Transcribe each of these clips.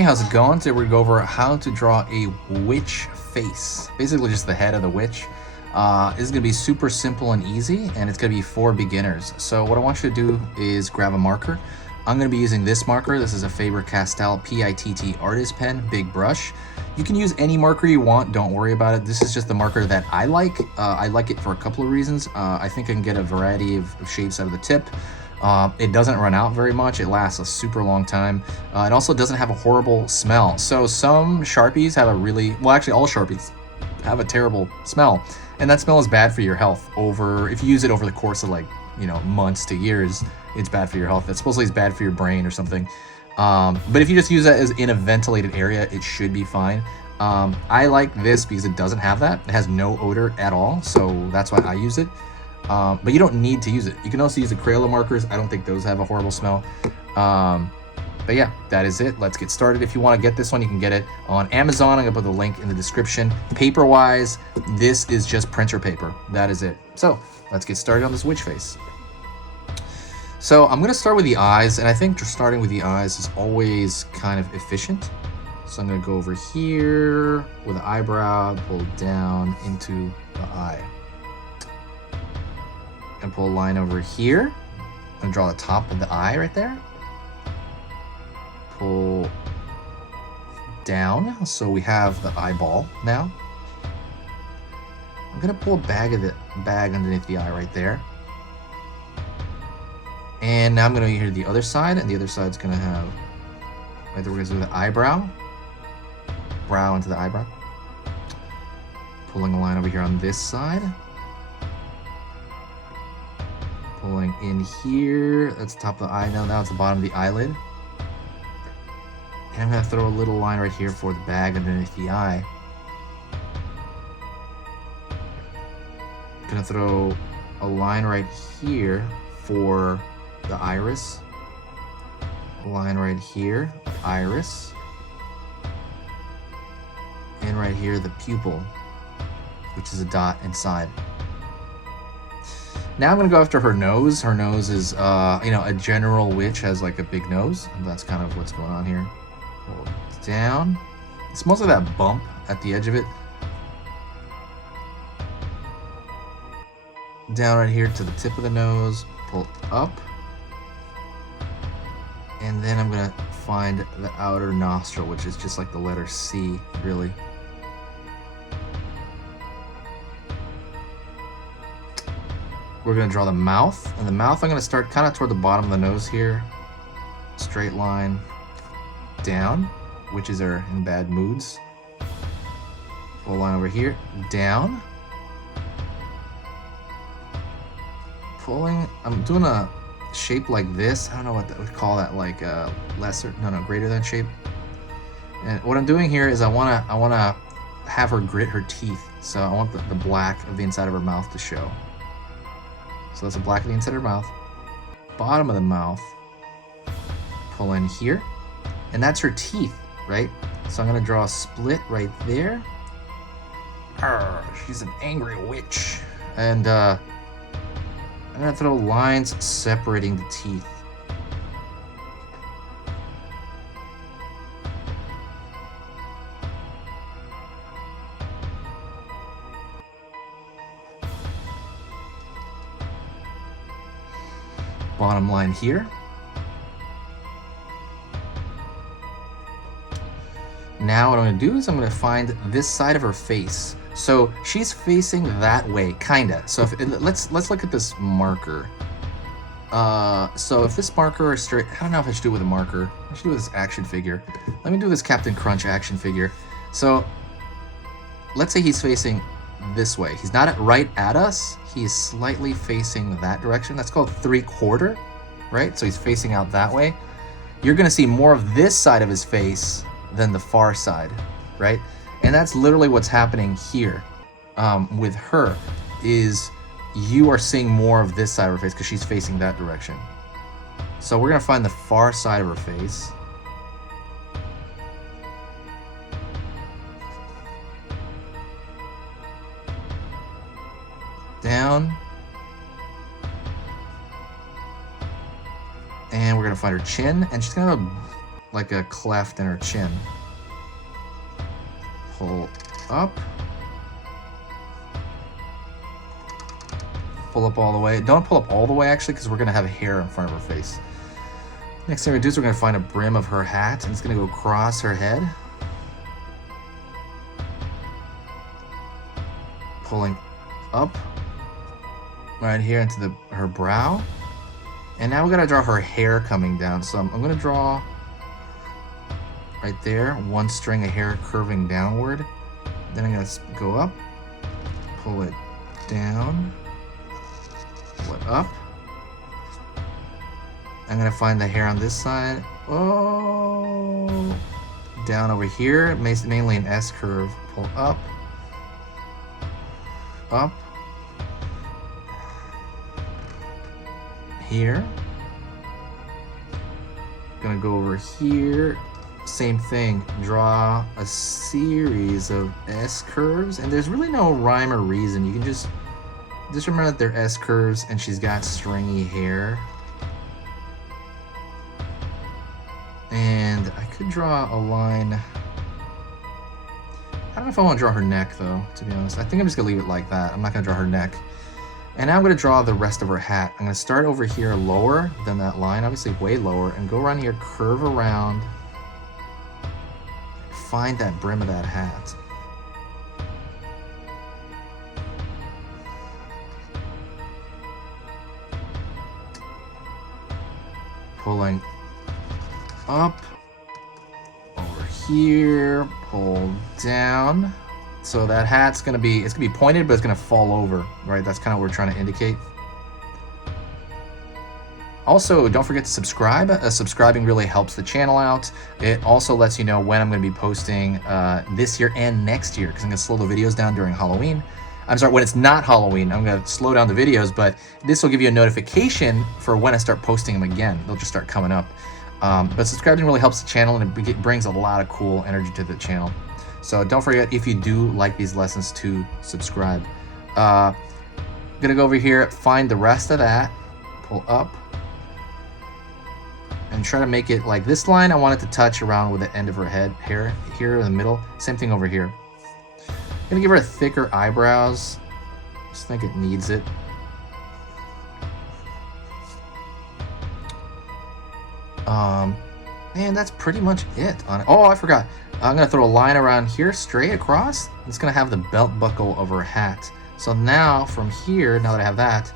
Hey, how's it going? Today we're going to go over how to draw a witch face. Basically just the head of the witch. This is going to be super simple and easy, and it's going to be for beginners. So what I want you to do is grab a marker. I'm going to be using this marker. This is a Faber-Castell PITT artist pen, big brush. You can use any marker you want, don't worry about it. This is just the marker that I like. I like it for a couple of reasons. I think I can get a variety of shapes out of the tip. It doesn't run out very much. It lasts a super long time. It also doesn't have a horrible smell. So some Sharpies have a really, well actually all Sharpies have a terrible smell. And that smell is bad for your health. If you use it over the course of months to years, it's bad for your health. It supposedly is bad for your brain or something. But if you just use that as in a ventilated area, it should be fine. I like this because it doesn't have that. It has no odor at all. So that's why I use it. But you don't need to use it. You can also use the Crayola markers. I don't think those have a horrible smell. But yeah, that is it. Let's get started. If you want to get this one, you can get it on Amazon. I'm gonna put the link in the description. Paper wise, this is just printer paper. That is it. So let's get started on this witch face. So I'm gonna start with the eyes, and I think just starting with the eyes is always kind of efficient. So I'm gonna go over here with the eyebrow, pull down into the eye. And pull a line over here. I'm gonna draw the top of the eye right there. Pull down, so we have the eyeball now. I'm gonna pull a bag underneath the eye right there. And now I'm gonna hear the other side, and the other side's gonna have, right there, we're gonna do the eyebrow. Brow into the eyebrow. Pulling a line over here on this side. Pulling in here, that's the top of the eye now it's the bottom of the eyelid. And I'm gonna throw a little line right here for the bag underneath the eye. Gonna throw a line right here for the iris. A line right here, iris. And right here, the pupil, which is a dot inside. Now I'm gonna go after her nose. Her nose is, a general witch has like a big nose. And that's kind of what's going on here. Pull it down. It's mostly that bump at the edge of it. Down right here to the tip of the nose. Pull up. And then I'm gonna find the outer nostril, which is just like the letter C, really. We're gonna draw the mouth, and the mouth I'm gonna start kind of toward the bottom of the nose here. Straight line down, witches are in bad moods. Pull a line over here, down. Pulling, I'm doing a shape like this. I don't know what that would call that, like a greater than shape. And what I'm doing here is I wanna have her grit her teeth. So I want the black of the inside of her mouth to show. So that's the black of the inside of her mouth. Bottom of the mouth. Pull in here. And that's her teeth, right? So I'm gonna draw a split right there. Arr, she's an angry witch. And I'm gonna throw lines separating the teeth. Bottom line here. Now what I'm going to do is I'm going to find this side of her face. So she's facing that way, kinda. So let's look at this marker. So if this marker is straight, I don't know if I should do it with a marker. I should do it with this action figure. Let me do this Captain Crunch action figure. So let's say he's facing this way. He's not right at us. He's slightly facing that direction. That's called 3/4, right? So he's facing out that way. You're gonna see more of this side of his face than the far side, right? And that's literally what's happening here with her, is you are seeing more of this side of her face because she's facing that direction. So we're gonna find the far side of her face. Down. And we're gonna find her chin, and she's gonna have like a cleft in her chin. Pull up. Pull up all the way. Don't pull up all the way, actually, because we're going to have hair in front of her face. Next thing we do is we're going to find a brim of her hat, and it's going to go across her head. Pulling up right here into her brow. And now we got to draw her hair coming down. So I'm going to draw right there, one string of hair curving downward. Then I'm going to go up, pull it down, pull it up. I'm going to find the hair on this side. Oh, down over here, mainly an S curve. Pull up, up, here. Gonna go over here. Same thing. Draw a series of S curves, and there's really no rhyme or reason. You can just remember that they're S curves, and she's got stringy hair. And I could draw a line. I don't know if I want to draw her neck, though, to be honest. I think I'm just gonna leave it like that. I'm not gonna draw her neck. And now I'm going to draw the rest of her hat. I'm going to start over here lower than that line, obviously way lower, and go around here, curve around, find that brim of that hat. Pulling up, over here, pull down. So that hat's gonna be, it's gonna be pointed, but it's gonna fall over, right? That's kind of what we're trying to indicate. Also, don't forget to subscribe. Subscribing really helps the channel out. It also lets you know when I'm gonna be posting this year and next year, because I'm gonna slow the videos down during Halloween. I'm sorry, when it's not Halloween, I'm gonna slow down the videos, but this will give you a notification for when I start posting them again. They'll just start coming up. But subscribing really helps the channel, and it brings a lot of cool energy to the channel. So don't forget, if you do like these lessons, to subscribe. Gonna go over here, find the rest of that, pull up, and try to make it like this line. I want it to touch around with the end of her head hair here in the middle. Same thing over here. Gonna give her thicker eyebrows. Just think it needs it. And that's pretty much it on it. Oh, I forgot. I'm gonna throw a line around here straight across. It's gonna have the belt buckle of her hat. So now from here, now that I have that,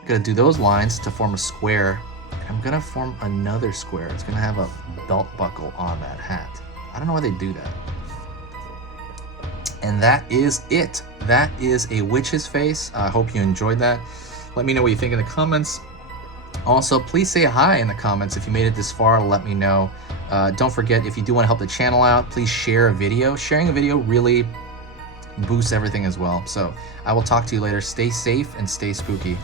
I'm gonna do those lines to form a square. And I'm gonna form another square. It's gonna have a belt buckle on that hat. I don't know why they do that. And that is it. That is a witch's face. I hope you enjoyed that. Let me know what you think in the comments. Also, please say hi in the comments if you made it this far. Let me know. Don't forget, if you do want to help the channel out, please share a video. Sharing a video really boosts everything as well. So I will talk to you later. Stay safe and stay spooky.